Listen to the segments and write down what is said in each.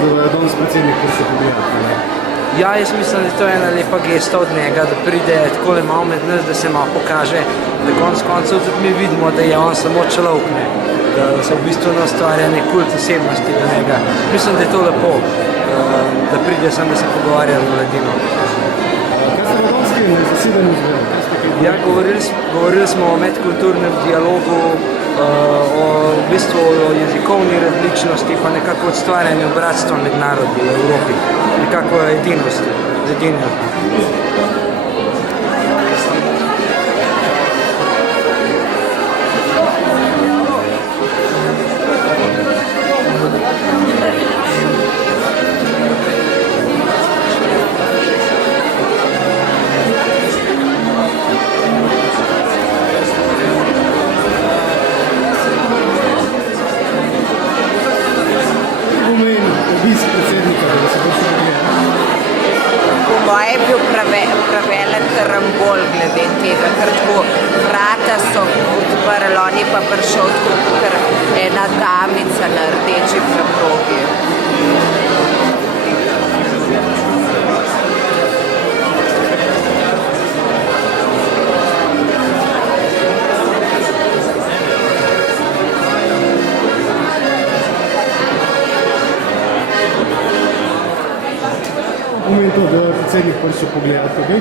to, da je danes predsednik prišel pogledati? Ja, jaz mislim, da to je ena lepa gesta od njega, da pride takole malo med nas, da se malo pokaže, da konec koncev tudi mi vidimo, da je on samo človek, ne? Da se v bistvu ustvarja nek kult osebnosti do njega. Mislim, da je to lepo, da pride sem, da se pogovarja z mladino. Kaj ste na danskem zasedanju izvedeli? Ja, govorili smo o medkulturnem dialogu, o v bistvu o jezikovni različnosti, pa nekako ustvarjanju bratstva med narodi v Evropi, nekako edinosti, zedinjenosti. Je bil pravelik karambol glede tega, ker tako vrata so odprli, on je pa prišel tako, ker ena damica na rdeči preprogi. Pomeni to, da je predsednik prišel pogledati, kaj?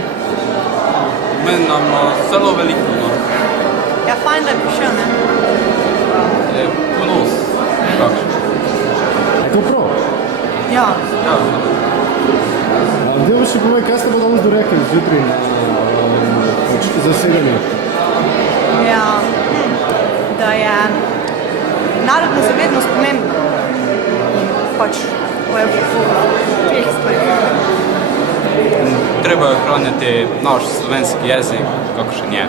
Meni nam zelo veliko, no. Ja, fajn, da je prišel, ne? Je ponos, nekakšen. Je to prav? Ja. Ja. Zdaj bo še povej, kaj ste pa danes dorekli zjutraj na zasedanju? Ja, da je narodna zavednost pomembna. Pač, v teh stvarih. Treba je ohranjati naš slovenski jezik, kakšen je.